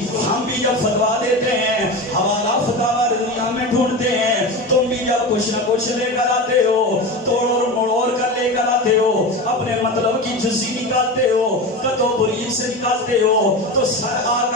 ہم بھی جب فتوا دیتے ہیں حوالہ فتاوی رضویہ میں ڈھونڈتے ہیں، تم بھی جب کچھ نہ کچھ لے کر آتے ہو، توڑ اور مڑوڑ کر لے کر آتے ہو، اپنے مطلب کی جزی نکالتے ہو، قطع و برید سے نکالتے ہو، تو سر آ